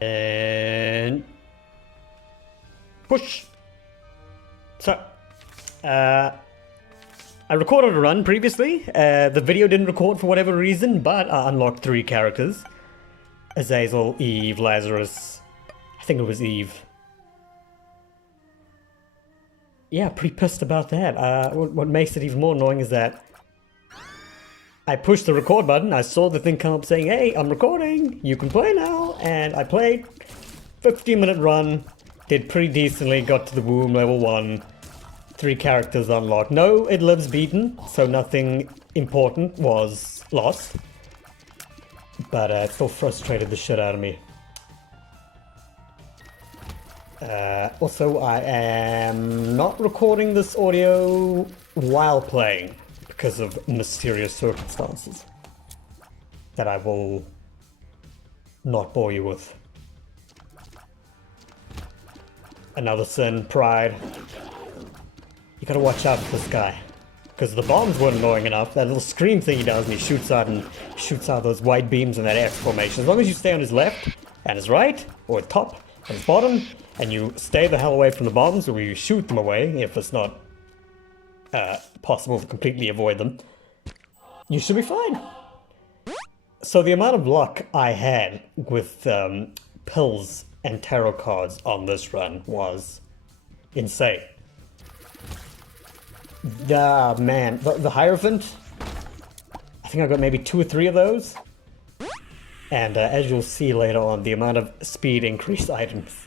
And push. So, I recorded a run previously. The video didn't record for whatever reason, but I unlocked 3 characters. Azazel, Eve, Lazarus. I think it was Eve. Yeah, pretty pissed about that. What makes it even more annoying is that I pushed the record button, I saw the thing come up saying, hey, I'm recording, you can play now, and I played. 15-minute run, did pretty decently, got to the womb, level 1, 3 characters unlocked. No, it lives beaten, so nothing important was lost. But it still frustrated the shit out of me. Also, I am not recording this audio while playing because of mysterious circumstances that I will not bore you with. Another sin, pride. You gotta watch out for this guy. Because the bombs weren't annoying enough. That little scream thing he does and he shoots out those white beams in that X formation. As long as you stay on his left and his right, or his top and his bottom, and you stay the hell away from the bombs, or you shoot them away, if it's not possible to completely avoid them, you should be fine. So the amount of luck I had with pills and tarot cards on this run was insane. Man, the Hierophant, I think I got maybe 2 or 3 of those. And as you'll see later on, the amount of speed increased items.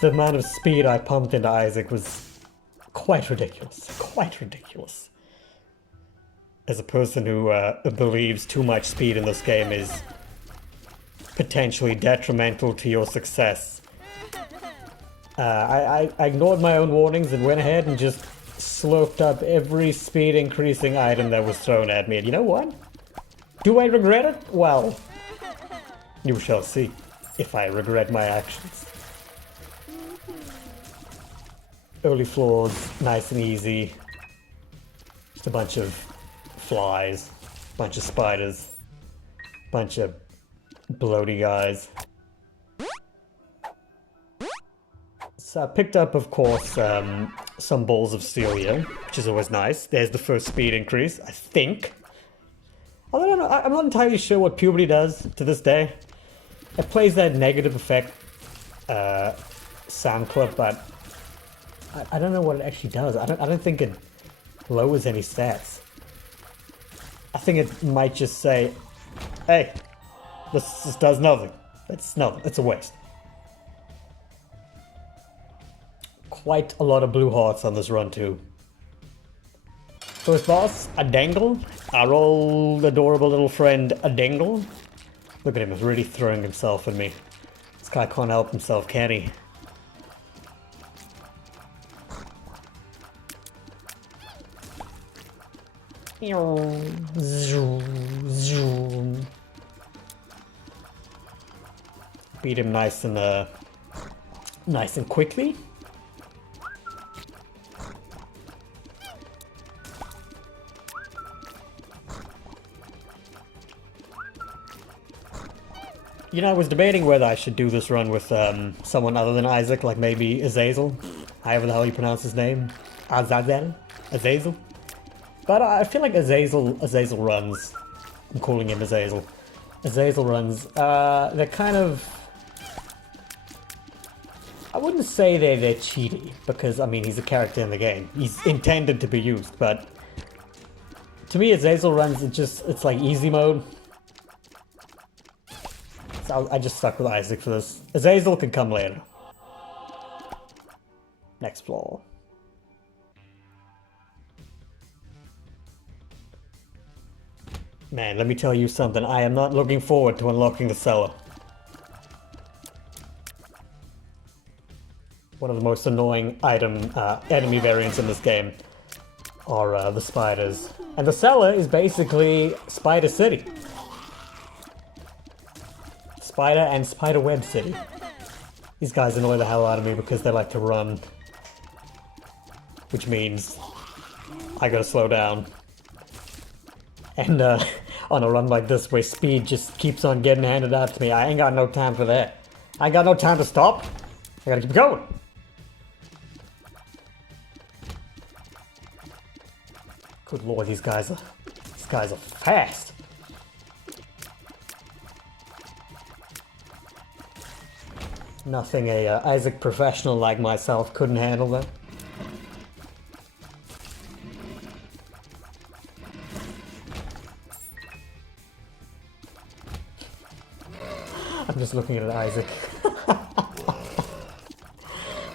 The amount of speed I pumped into Isaac was quite ridiculous. Quite ridiculous. As a person who believes too much speed in this game is potentially detrimental to your success, I ignored my own warnings and went ahead and just slurped up every speed increasing item that was thrown at me. And you know what? Do I regret it? Well, you shall see if I regret my actions. Early floors, nice and easy. Just a bunch of flies, bunch of spiders, bunch of bloaty guys. So I picked up, of course, some balls of steel here, which is always nice. There's the first speed increase, I think. Although I'm not entirely sure what puberty does to this day. It plays that negative effect sound clip, but I don't know what it actually does. I don't think it lowers any stats. I think it might just say, hey, this does nothing. It's nothing. It's a waste. Quite a lot of blue hearts on this run too. First boss, a dangle. Our old adorable little friend, a dangle. Look at him, he's really throwing himself at me. This guy can't help himself, can he? Beat him nice and quickly. You know, I was debating whether I should do this run with someone other than Isaac, like maybe Azazel, however the hell you pronounce his name. Azazel. But I feel like Azazel runs. I'm calling him Azazel. Azazel runs. They're kind of. I wouldn't say they're cheaty, because I mean he's a character in the game. He's intended to be used, but to me Azazel runs. It's like easy mode. I just stuck with Isaac for this. Azazel can come later. Next floor. Man, let me tell you something. I am not looking forward to unlocking the cellar. One of the most annoying enemy variants in this game are the spiders. And the cellar is basically Spider City. Spider and Spiderweb City. These guys annoy the hell out of me because they like to run. Which means I gotta slow down. And on a run like this where speed just keeps on getting handed out to me, I ain't got no time for that. I ain't got no time to stop. I gotta keep going. Good lord, these guys are fast. Nothing a Isaac professional like myself couldn't handle that. I'm just looking at Isaac.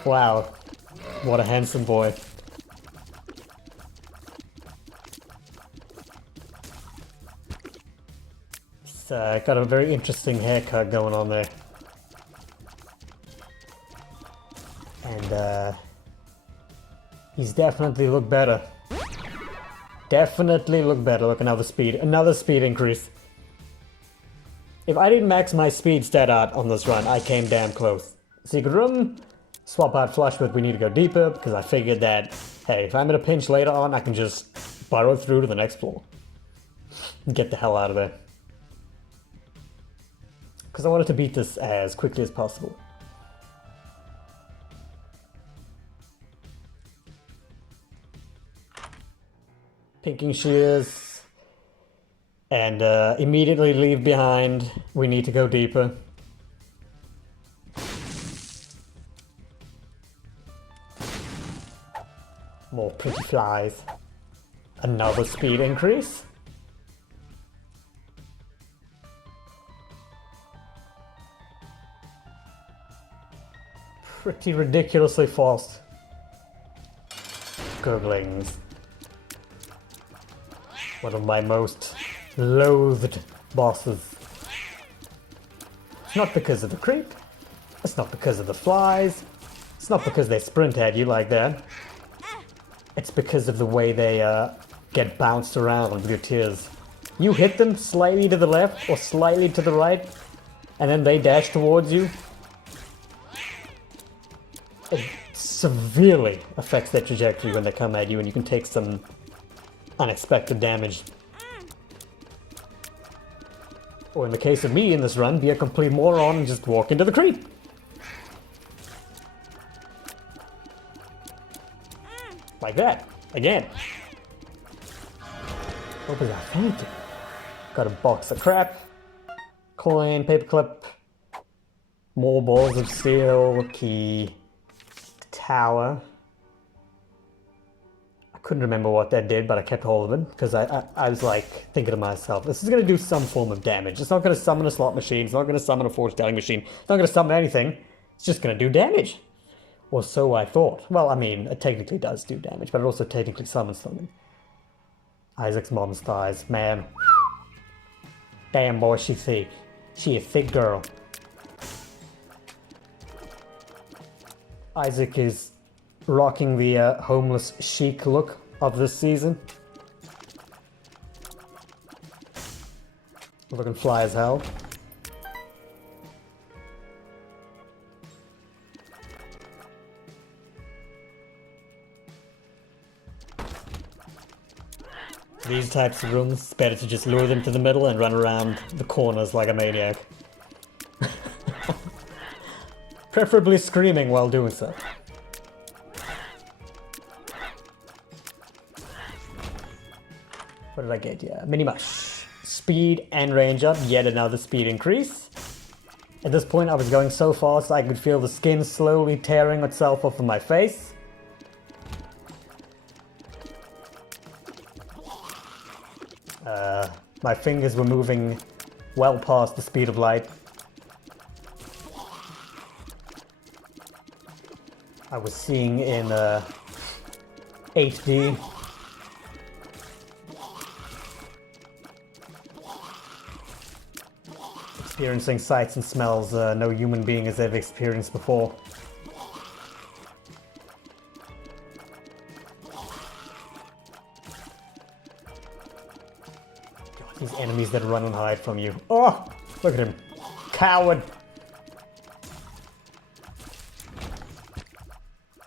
Wow, what a handsome boy. He's got a very interesting haircut going on there. And he's definitely looked better. Definitely look better. Look, another speed increase. If I didn't max my speed stat out on this run, I came damn close. Secret room, swap out flush, but we need to go deeper because I figured that, hey, if I'm in a pinch later on, I can just burrow through to the next floor. And get the hell out of there. Because I wanted to beat this as quickly as possible. Pinking shears. And immediately leave behind. We need to go deeper. More pretty flies. Another speed increase. Pretty ridiculously fast. Gurglings. One of my most loathed bosses. It's not because of the creep. It's not because of the flies. It's not because they sprint at you like that. It's because of the way they get bounced around with your tears. You hit them slightly to the left or slightly to the right, and then they dash towards you. It severely affects their trajectory when they come at you, and you can take some unexpected damage. Or in the case of me in this run, be a complete moron and just walk into the creep. Like that. Again. What was I thinking? Got a box of crap. Coin, paperclip. More balls of steel. Key. Tower. Couldn't remember what that did, but I kept hold of it because I was like thinking to myself, this is going to do some form of damage. It's not going to summon a slot machine. It's not going to summon a fortune-telling machine. It's not going to summon anything. It's just going to do damage. Or so I thought. Well, I mean, it technically does do damage, but it also technically summons something. Isaac's mom's thighs, man. Damn, boy, she's thick. She a thick girl. Isaac is rocking the homeless chic look of this season. Looking fly as hell. These types of rooms, it's better to just lure them to the middle and run around the corners like a maniac. Preferably screaming while doing so. What did I get? Yeah, mini mush. Speed and range up, yet another speed increase. At this point I was going so fast I could feel the skin slowly tearing itself off of my face. My fingers were moving well past the speed of light. I was seeing in 8D. Experiencing sights and smells no human being has ever experienced before. God, these enemies that run and hide from you. Oh, look at him. Coward.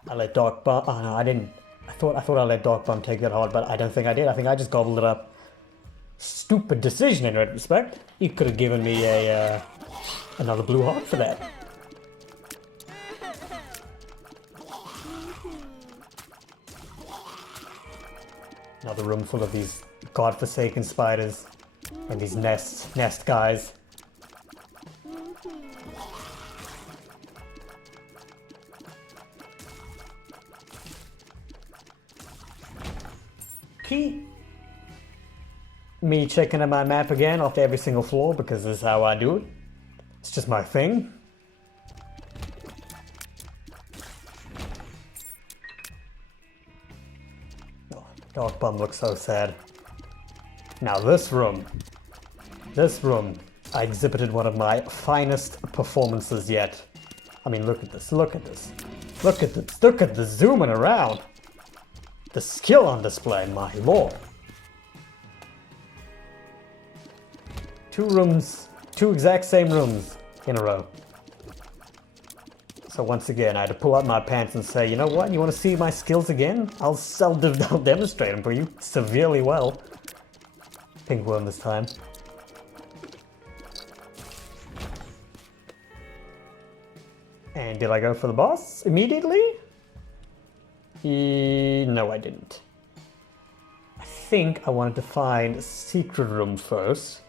I let Dark Bum... Oh no, I didn't. I thought I let Dark Bum take that hard, but I don't think I did. I think I just gobbled it up. Stupid decision in retrospect. You could have given me a another blue heart for that. Another room full of these godforsaken spiders and these nest guys. Keep me checking on my map again after every single floor because this is how I do it. It's just my thing. Oh, Dark Bum looks so sad. Now this room, I exhibited one of my finest performances yet. I mean, look at this, look at this. Look at this, look at the zooming around. The skill on display, my lord. Two rooms, two exact same rooms in a row. So once again, I had to pull out my pants and say, you know what, you want to see my skills again? I'll demonstrate them for you severely well. Pink worm this time. And did I go for the boss immediately? No, I didn't. I think I wanted to find a secret room first.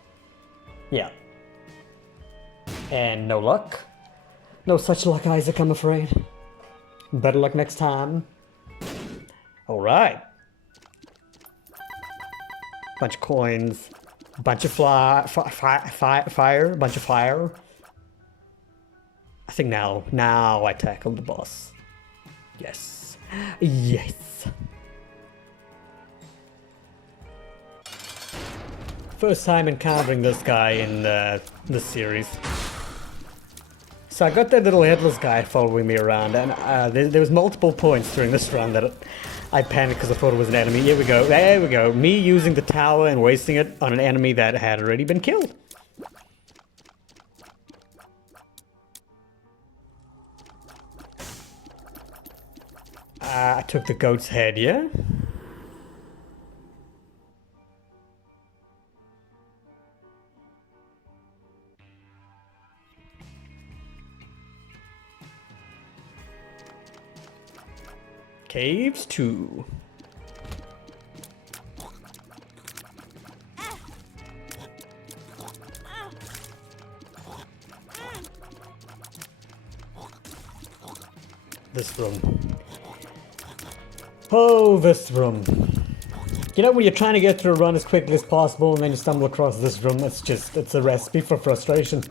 Yeah. And no luck. No such luck, Isaac, I'm afraid. Better luck next time. Alright. Bunch of coins. Bunch of fire. Bunch of fire. I think now I tackled the boss. Yes. Yes. First time encountering this guy in this series. So I got that little headless guy following me around, and there was multiple points during this run that I panicked because I thought it was an enemy. Here we go. There we go. Me using the tower and wasting it on an enemy that had already been killed. I took the goat's head, yeah? Caves 2. This room. Oh, this room. You know, when you're trying to get through a run as quickly as possible and then you stumble across this room, it's a recipe for frustration.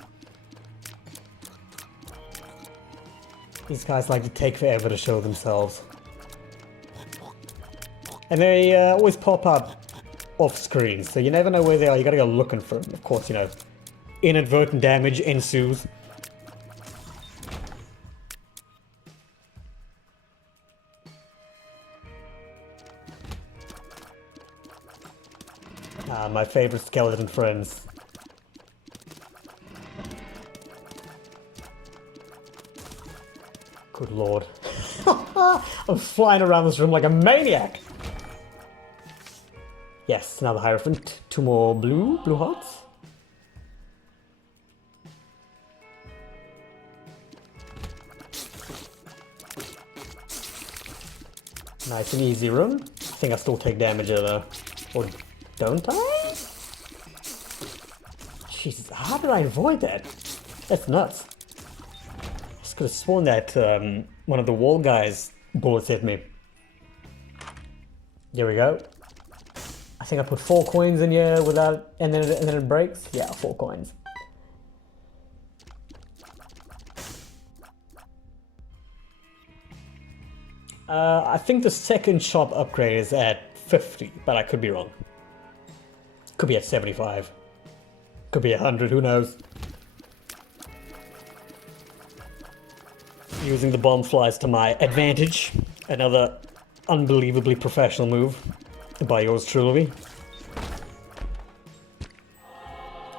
These guys like to take forever to show themselves. And they always pop up off screen, so you never know where they are. You gotta go looking for them. Of course, you know, inadvertent damage ensues. My favorite skeleton friends. Good lord. I'm flying around this room like a maniac. Yes, another Hierophant. Two more blue hearts. Nice and easy room. I think I still take damage though. Or don't I? Jesus, how did I avoid that? That's nuts. I just could have sworn that one of the wall guys' bullets hit me. There we go. I think I put 4 coins in here without, and then it breaks. Yeah, 4 coins. I think the second shop upgrade is at 50, but I could be wrong. Could be at 75. Could be 100, who knows? Using the bomb flies to my advantage. Another unbelievably professional move by yours truly.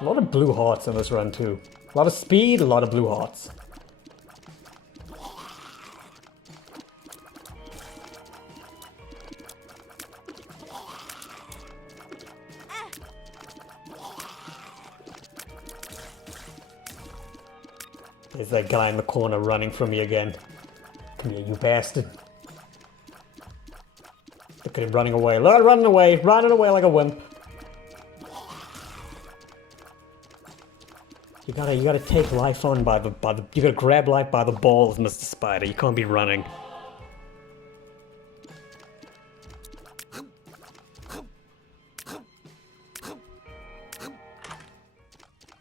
A lot of blue hearts in this run too. A lot of speed, a lot of blue hearts. There's that guy in the corner running from me again. Come here, you bastard. Look at him running away. Look, running away like a wimp. You gotta take life on by the you gotta grab life by the balls, Mr. Spider. You can't be running.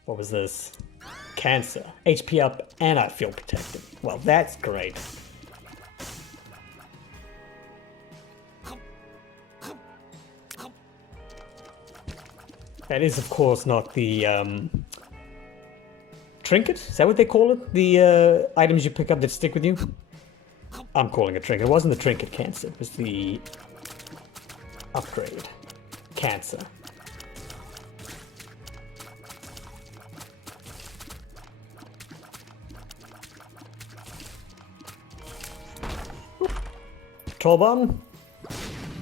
What was this? Cancer. HP up and I feel protected. Well, that's great. That is, of course, not the trinket? Is that what they call it? The items you pick up that stick with you? I'm calling it trinket. It wasn't the trinket cancer. It was the upgrade cancer. Troll bomb?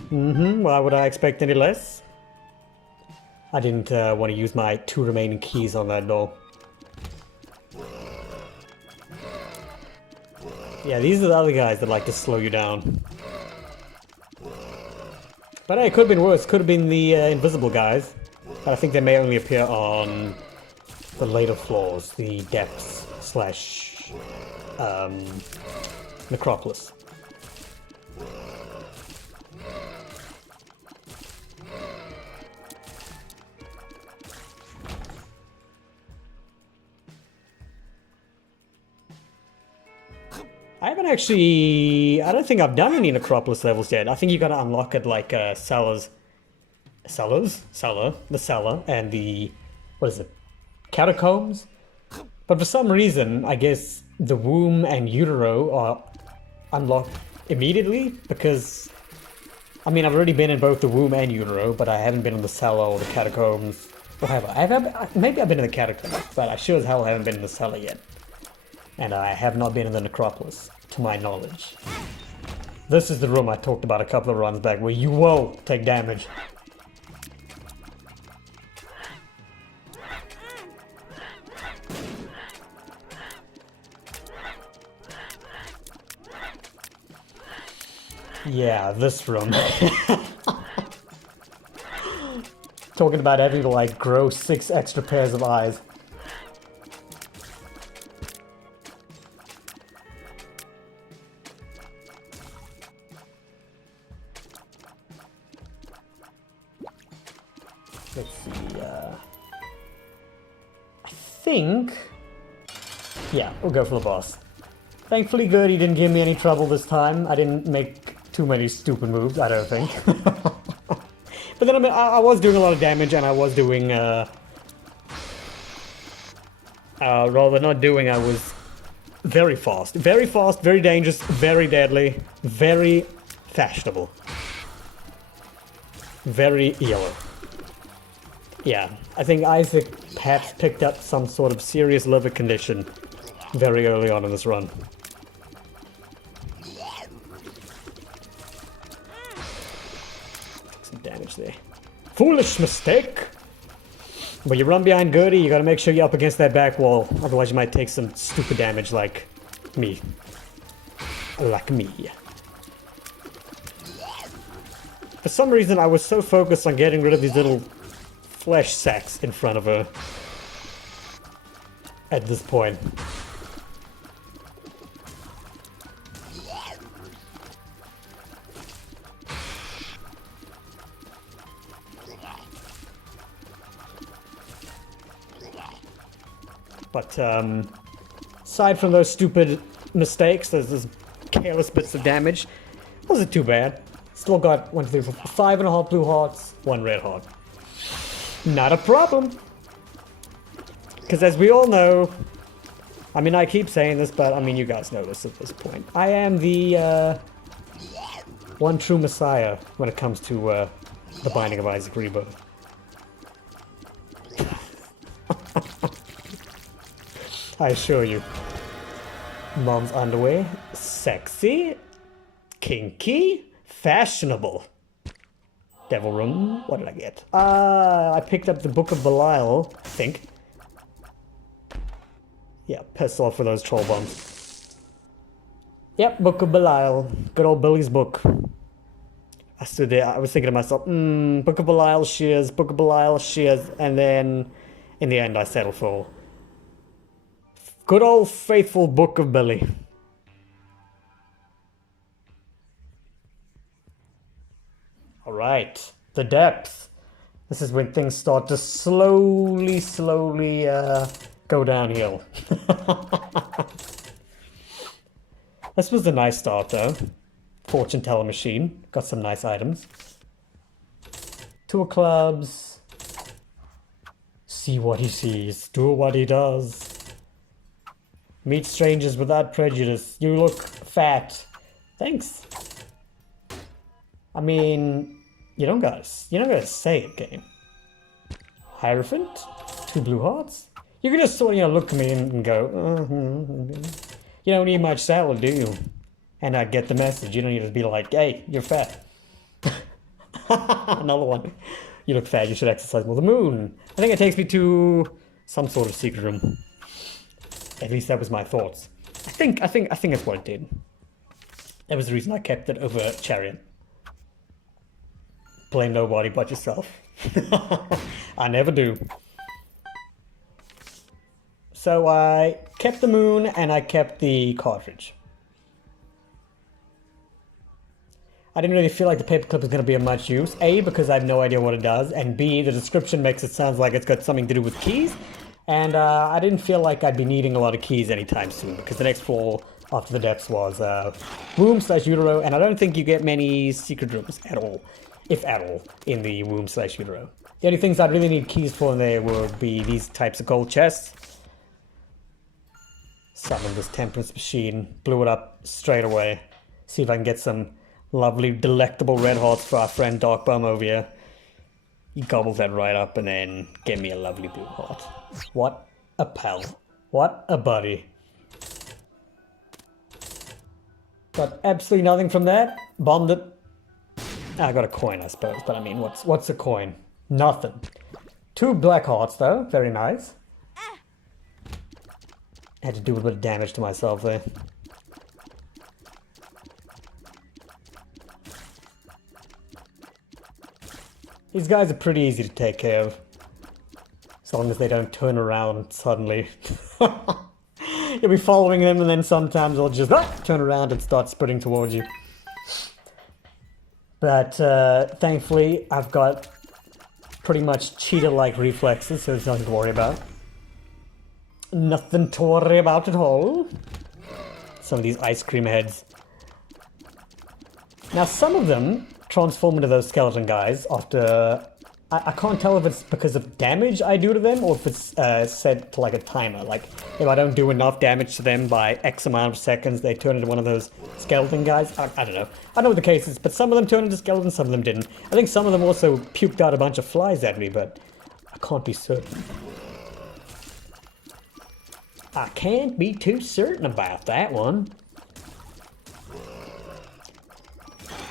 Why would I expect any less? I didn't want to use my 2 remaining keys on that door. Yeah, these are the other guys that like to slow you down. But hey, it could have been worse. Could have been the invisible guys. But I think they may only appear on the later floors, the depths slash necropolis. I haven't actually... I don't think I've done any necropolis levels yet. I think you gotta unlock it like cellars. Cellar, the cellar, and the... what is it? Catacombs? But for some reason, I guess the womb and utero are unlocked immediately, because... I mean, I've already been in both the womb and utero, but I haven't been in the cellar or the catacombs. Or have I? Maybe I've been in the catacombs, but I sure as hell haven't been in the cellar yet. And I have not been in the necropolis, to my knowledge. This is the room I talked about a couple of runs back, where you will take damage. Yeah, this room. Talking about having to like grow 6 extra pairs of eyes. Let's see, I think... yeah, we'll go for the boss. Thankfully Gertie didn't give me any trouble this time. I didn't make too many stupid moves, I don't think. But then I was doing a lot of damage, and I was doing, rather not doing, I was very fast. Very fast, very dangerous, very deadly, very fashionable. Very yellow. Yeah, I think Isaac perhaps picked up some sort of serious liver condition very early on in this run. Took some damage there. Foolish mistake! When you run behind Gertie, you gotta make sure you're up against that back wall, otherwise you might take some stupid damage like me. Like me. For some reason, I was so focused on getting rid of these little flesh sacks in front of her at this point. But aside from those stupid mistakes, those careless bits of damage, wasn't too bad. Still got 1, 2, 3, 4, 5.5 blue hearts, 1 red heart. Not a problem. Because as we all know, I mean, I keep saying this, but I mean, you guys know this at this point. I am the one true messiah when it comes to the Binding of Isaac Rebirth. I assure you. Mom's underwear, sexy, kinky, fashionable. Devil room. What did I get? I picked up the Book of Belial, I think. Yeah, piss off with those troll bombs. Yep, Book of Belial. Good old Billy's book. I stood there, I was thinking to myself, Book of Belial, Shears, Book of Belial, Shears, and then in the end I settled for good old faithful Book of Billy. Alright, the depth. This is when things start to slowly go downhill. This was a nice start though. Fortune teller machine. Got some nice items. Two of clubs. See what he sees. Do what he does. Meet strangers without prejudice. You look fat. Thanks. I mean, you don't gotta say it, game. Hierophant. Two blue hearts. You can just sort of, look at me and go, You don't need much salad, do you? And I get the message. You don't need to be like, hey, you're fat. Another one. You look fat, you should exercise more. The moon. I think it takes me to some sort of secret room. At least that was my thoughts. I think that's what it did. That was the reason I kept it over Chariot. Blame nobody but yourself. I never do. So I kept the moon and I kept the cartridge. I didn't really feel like the paperclip was going to be of much use. A, because I have no idea what it does, and B, the description makes it sound like it's got something to do with keys. And I didn't feel like I'd be needing a lot of keys anytime soon, because the next floor after the depths was womb/utero, and I don't think you get many secret rooms at all, if at all, in the womb/utero. The only things I'd really need keys for in there would be these types of gold chests. Summon this temperance machine, blew it up straight away. See if I can get some lovely, delectable red hearts for our friend Dark Bum over here. He gobbled that right up and then gave me a lovely blue heart. What a pal. What a buddy. Got absolutely nothing from that. Bombed it. I got a coin, I suppose, but I mean, what's a coin? Nothing. Two black hearts, though. Very nice. Had to do a bit of damage to myself there. These guys are pretty easy to take care of. As long as they don't turn around suddenly. You'll be following them and then sometimes they'll just turn around and start sprinting towards you. But thankfully I've got pretty much cheetah-like reflexes, so there's nothing to worry about. Nothing to worry about at all. Some of these ice cream heads. Now some of them transform into those skeleton guys after... I can't tell if it's because of damage I do to them or if it's set to like a timer. Like if I don't do enough damage to them by X amount of seconds, they turn into one of those skeleton guys. I don't know. I don't know what the case is, but some of them turn into skeletons, some of them didn't. I think some of them also puked out a bunch of flies at me, but I can't be certain. I can't be too certain about that one.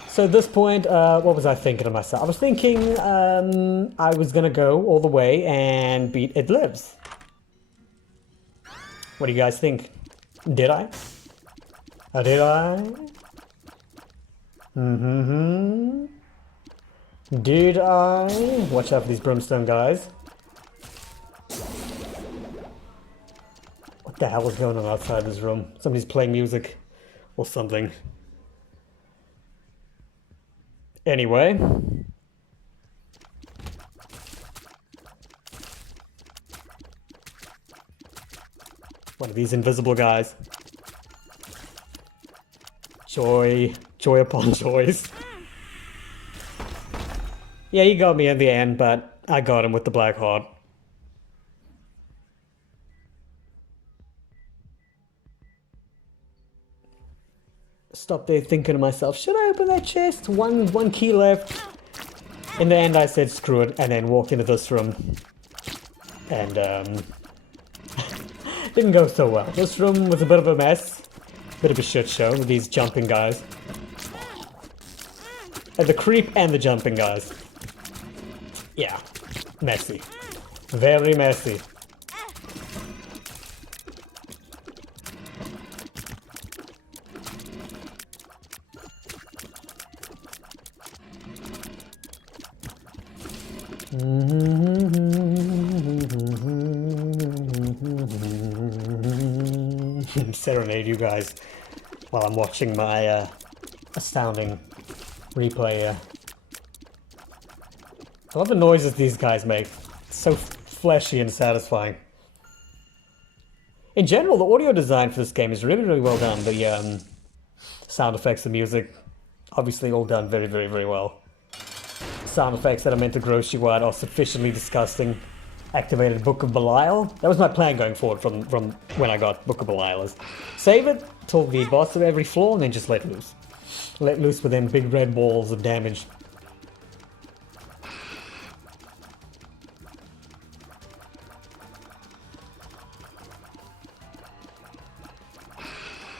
So at this point, what was I thinking to myself? I was thinking I was going to go all the way and beat It Lives. What do you guys think? Did I? Did I? Did I? Watch out for these brimstone guys. What the hell is going on outside this room? Somebody's playing music or something. Anyway. One of these invisible guys. Joy upon joys. Yeah, he got me in the end, but I got him with the black heart. Stopped there thinking to myself, should I open that chest? One key left. In the end I said screw it and then walked into this room. And didn't go so well. This room was a bit of a mess. Bit of a shit show with these jumping guys. And the creep and the jumping guys. Yeah, messy. Very messy. serenade you guys while I'm watching my astounding replay. I love the noises these guys make. It's so fleshy and satisfying. In general, the audio design for this game is really, really well done. The sound effects, the music, obviously all done very, very, very well. Sound effects that are meant to gross you out are sufficiently disgusting. Activated Book of Belial. That was my plan going forward from when I got Book of Belial. Is save it till the boss of every floor and then just let loose. Let loose with them big red balls of damage.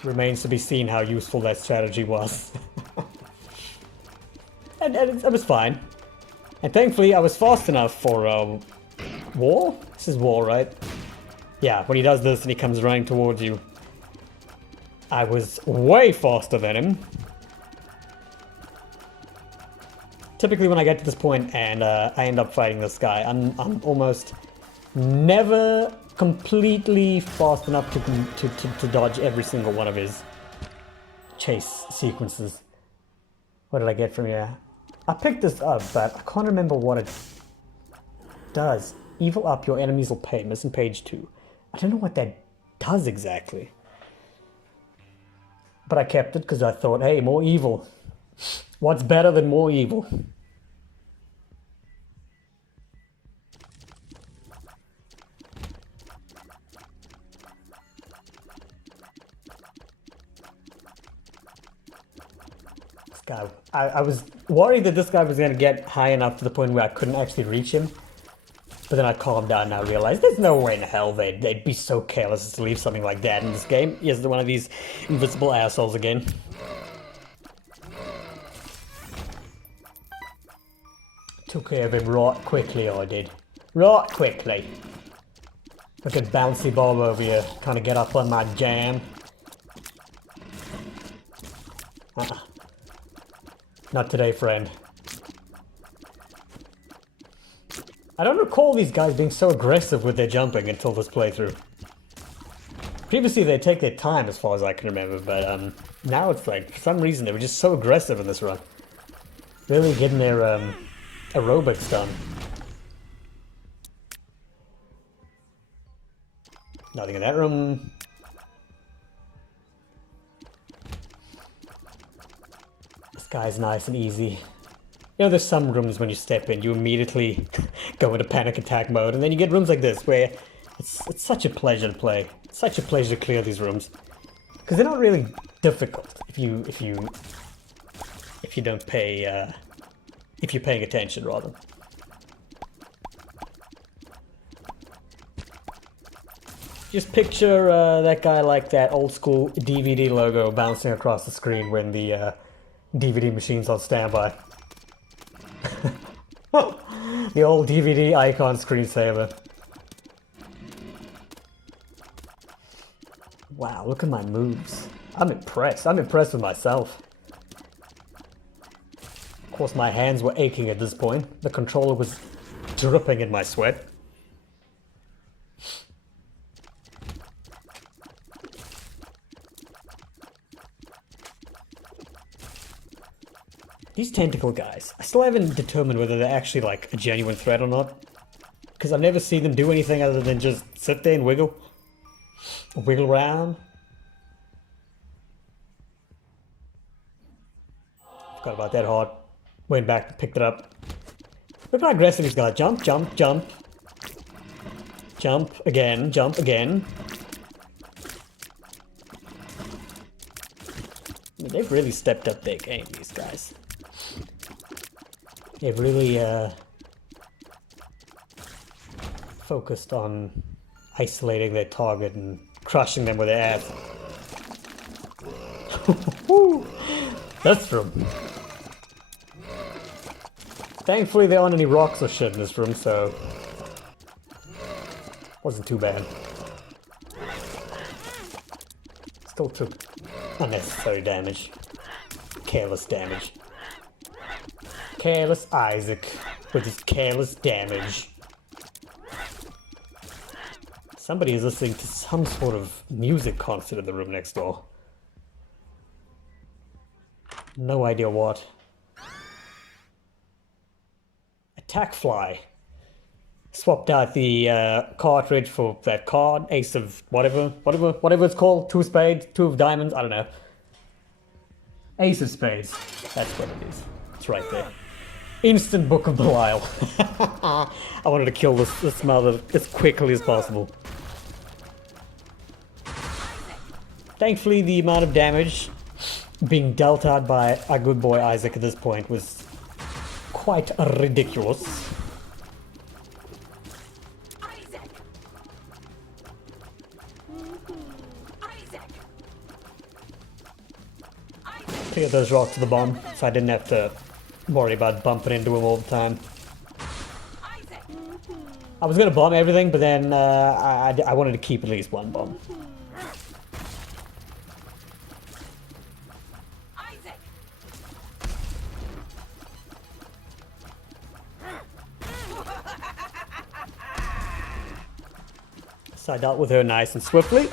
Remains to be seen how useful that strategy was. and it was fine. And thankfully I was fast enough for War? This is War, right? Yeah, when he does this and he comes running towards you. I was way faster than him. Typically when I get to this point and I end up fighting this guy, I'm almost never completely fast enough to dodge every single one of his chase sequences. What did I get from here? I picked this up, but I can't remember what it does. Evil up, your enemies will pay. Missing page 2. I don't know what that does exactly. But I kept it because I thought, hey, more evil. What's better than more evil? This guy, I was worried that this guy was going to get high enough to the point where I couldn't actually reach him. But then I calmed down and I realized there's no way in hell they'd be so careless as to leave something like that in this game. Yes, one of these invisible assholes again. Took care of him right quickly, I did. Right quickly. Look at Bouncy Bob over here, trying to get up on my jam. Not today, friend. I don't recall these guys being so aggressive with their jumping until this playthrough. Previously they take their time as far as I can remember, but now it's like, for some reason, they were just so aggressive in this run. Really getting their aerobics done. Nothing in that room. This guy's nice and easy. You know, there's some rooms when you step in, you immediately go into panic attack mode, and then you get rooms like this where it's such a pleasure to play. It's such a pleasure to clear these rooms, because they're not really difficult if you don't pay if you're paying attention rather. Just picture that guy like that old school DVD logo bouncing across the screen when the DVD machine's on standby. The old DVD icon screensaver. Wow, look at my moves. I'm impressed. I'm impressed with myself. Of course, my hands were aching at this point. The controller was dripping in my sweat. These tentacle guys, I still haven't determined whether they're actually like a genuine threat or not. Because I've never seen them do anything other than just sit there and wiggle. Wiggle around. Forgot about that heart. Went back and picked it up. Look how aggressive he's got. Jump, jump, jump. Jump again, jump again. I mean, they've really stepped up their game, these guys. They've really focused on isolating their target and crushing them with their ass. This room. Thankfully there aren't any rocks or shit in this room, so wasn't too bad. Still took unnecessary damage. Careless damage. Careless Isaac with his careless damage. Somebody is listening to some sort of music concert in the room next door. No idea what. Attack Fly. Swapped out the cartridge for that card. Ace of whatever it's called. Two of spades, two of diamonds, I don't know. Ace of spades. That's what it is. It's right there. Instant Book of Belial. I wanted to kill this mother as quickly as possible. Thankfully, the amount of damage being dealt out by our good boy Isaac at this point was quite ridiculous. Clear those rocks to the bomb, so I didn't have to worry about bumping into him all the time. I was gonna bomb everything, but then I wanted to keep at least one bomb. So I dealt with her nice and swiftly.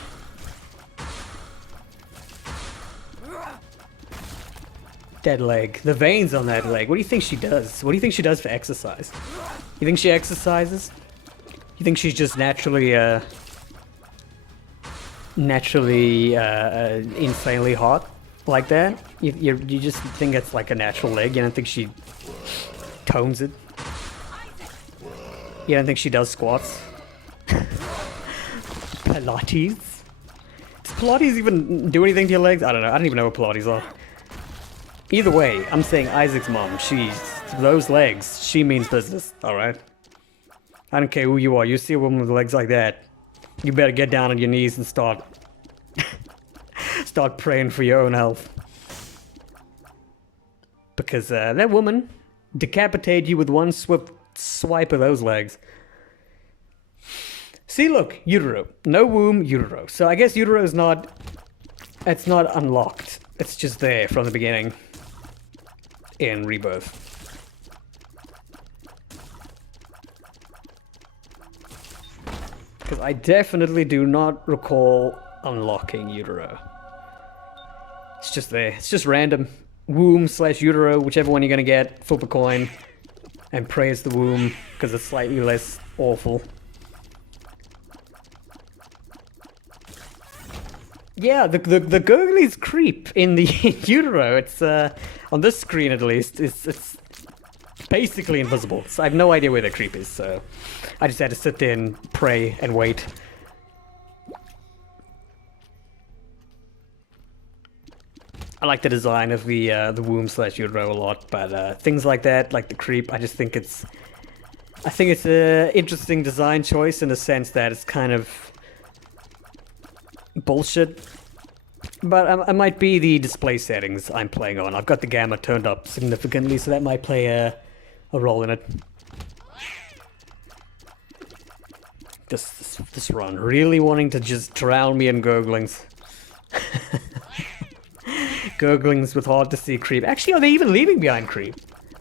Dead leg. The veins on that leg. What do you think she does? What do you think she does for exercise? You think she exercises? You think she's just naturally insanely hot like that? You just think it's like a natural leg? You don't think she tones it? You don't think she does squats? Pilates? Does Pilates even do anything to your legs? I don't know. I don't even know what Pilates are. Either way, I'm saying Isaac's mom, those legs, she means business, alright? I don't care who you are, you see a woman with legs like that, you better get down on your knees and start praying for your own health. Because that woman decapitated you with one swift swipe of those legs. See, look, utero. No womb, utero. So I guess utero is not unlocked. It's just there from the beginning in Rebirth. Because I definitely do not recall unlocking utero. It's just there. It's just random. Womb / utero, whichever one you're gonna get. Flip a coin and praise the womb because it's slightly less awful. Yeah, the gurglies creep in the utero. It's on this screen at least. It's basically invisible. So I have no idea where the creep is. So I just had to sit there and pray and wait. I like the design of the womb / utero a lot, but things like that, like the creep, I think it's a interesting design choice in the sense that it's kind of bullshit, but it might be the display settings I'm playing on. I've got the gamma turned up significantly, so that might play a role in it. This run, really wanting to just drown me in gurglings. Gurglings with hard to see creep. Actually, are they even leaving behind creep?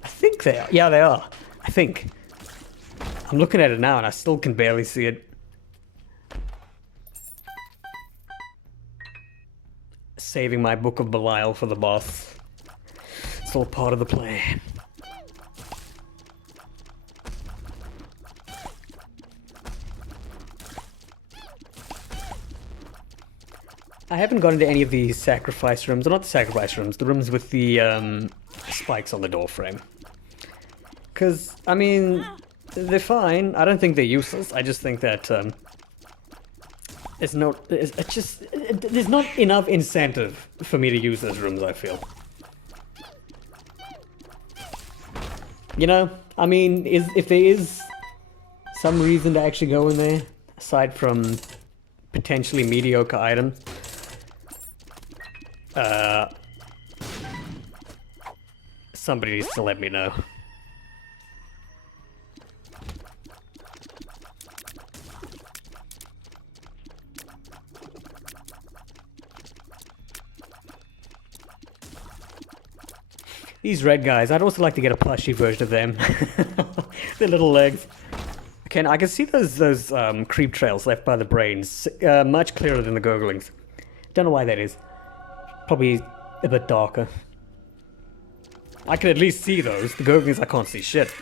I think they are. Yeah, they are. I think. I'm looking at it now and I still can barely see it. Saving my Book of Belial for the boss. It's all part of the plan. I haven't gone into any of the sacrifice rooms, or not the sacrifice rooms, the rooms with the spikes on the door frame. Because, I mean, they're fine. I don't think they're useless. I just think that there's not enough incentive for me to use those rooms, I feel. You know, I mean, if there is some reason to actually go in there, aside from potentially mediocre items, somebody needs to let me know. These red guys, I'd also like to get a plushie version of them. Their little legs. I can see those creep trails left by the brains much clearer than the gurglings. Don't know why that is. Probably a bit darker. I can at least see those. The gurglings I can't see shit.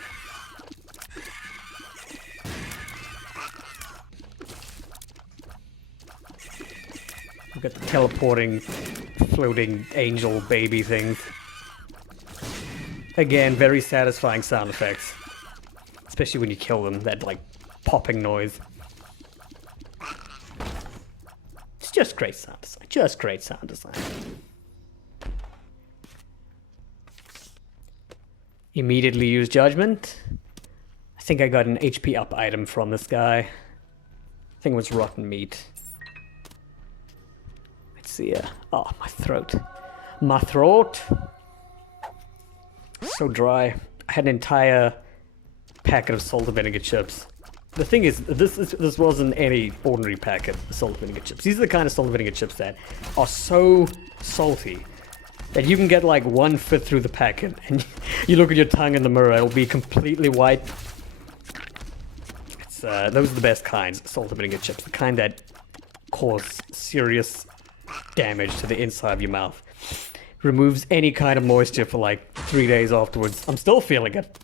We've got the teleporting, floating angel baby things. Again, very satisfying sound effects. Especially when you kill them, that like popping noise. It's just great sound design. Just great sound design. Immediately use judgment. I think I got an HP up item from this guy. I think it was rotten meat. Let's see. Oh, my throat. My throat. So dry. I had an entire packet of salt and vinegar chips. The thing is, this wasn't any ordinary packet of salt and vinegar chips. These are the kind of salt and vinegar chips that are so salty that you can get like 1/5 through the packet and you look at your tongue in the mirror, it'll be completely white. It's those are the best kinds, salt and vinegar chips, the kind that cause serious damage to the inside of your mouth. Removes any kind of moisture for like 3 days afterwards. I'm still feeling it.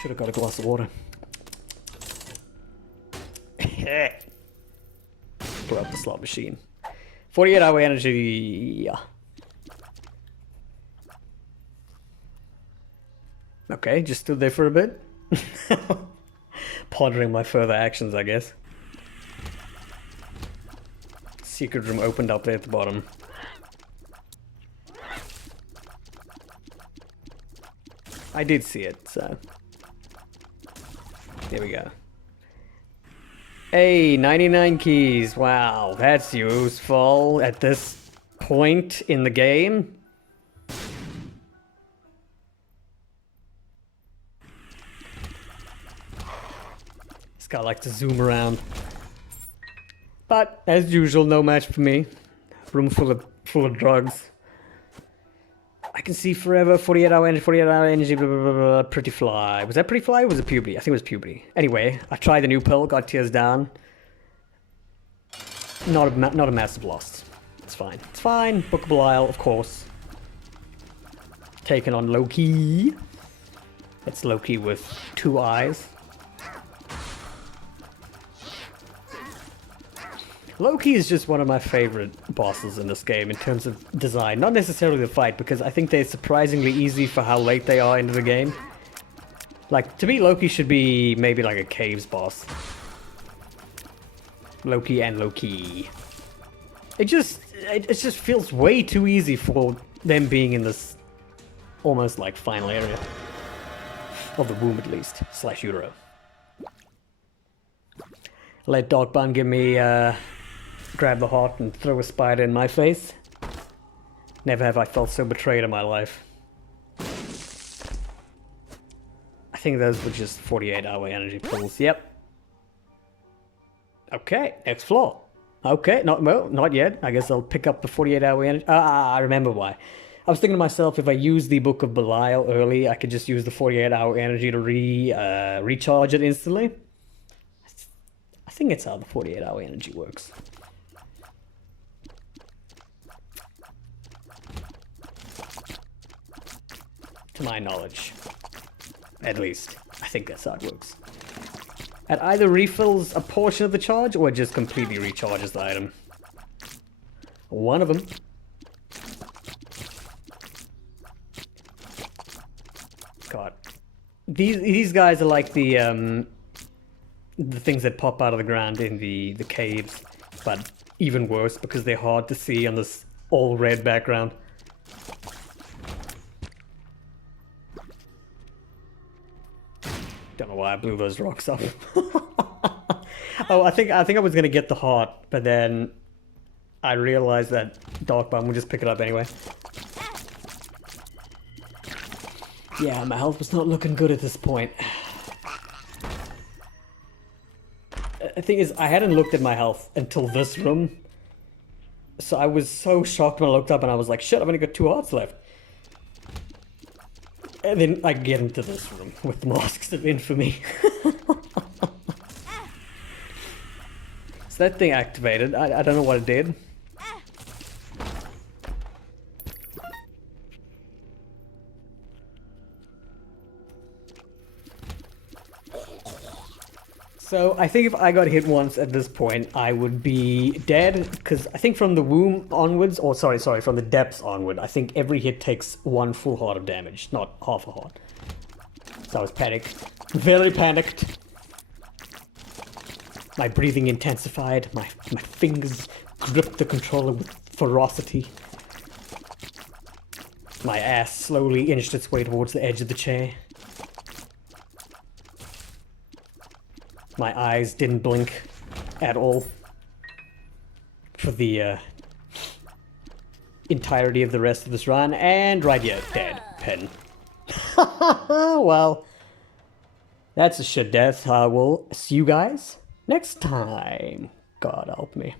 Should have got a glass of water. Pull up the slot machine. 48-hour energy. Yeah. Okay, just stood there for a bit. Pondering my further actions, I guess. Secret room opened up there at the bottom. I did see it, so... There we go. Hey, 99 keys. Wow, that's useful at this point in the game. This guy likes to zoom around. But, as usual, no match for me. Room full of drugs. I can see forever, 48-hour energy, 48-hour energy, blah, blah, blah, blah, pretty fly. Was that pretty fly or was it puberty? I think it was puberty. Anyway, I tried the new pill, got tears down. Not a massive loss. It's fine. It's fine. Book of Belial, of course. Taken on Loki. It's Loki with 2 eyes. Loki is just one of my favorite bosses in this game in terms of design. Not necessarily the fight, because I think they're surprisingly easy for how late they are into the game. Like, to me, Loki should be maybe like a caves boss. Loki and Loki. It just feels way too easy for them being in this almost like final area. Of the womb, at least. / utero. Let Dog Bun give me, grab the heart and throw a spider in my face. Never have I felt so betrayed in my life. I think those were just 48-hour energy pills. Yep. Okay, next floor. Okay, not yet. I guess I'll pick up the 48-hour energy. I remember why. I was thinking to myself, if I use the Book of Belial early, I could just use the 48-hour energy to recharge it instantly. I think it's how the 48-hour energy works. To my knowledge. At least. I think that's how it works. It either refills a portion of the charge or it just completely recharges the item. One of them. God. These guys are like the things that pop out of the ground in the caves, but even worse because they're hard to see on this all red background. Don't know why I blew those rocks up. Oh, I think I was gonna get the heart, but then I realized that Dark Bum would just pick it up anyway. Yeah, my health was not looking good at this point. The thing is, I hadn't looked at my health until this room. So I was so shocked when I looked up and I was like, shit, I've only got 2 hearts left. And then I get into this room with the Masks of Infamy. So that thing activated. I don't know what it did. So I think if I got hit once at this point, I would be dead, because I think from the womb onwards, or sorry, from the depths onward, I think every hit takes 1 full heart of damage, not half a heart. So I was panicked. Very panicked. My breathing intensified, my fingers gripped the controller with ferocity. My ass slowly inched its way towards the edge of the chair. My eyes didn't blink at all for the entirety of the rest of this run, and right here, dead. Pen. Well, that's a shit death. I will see you guys next time. God help me.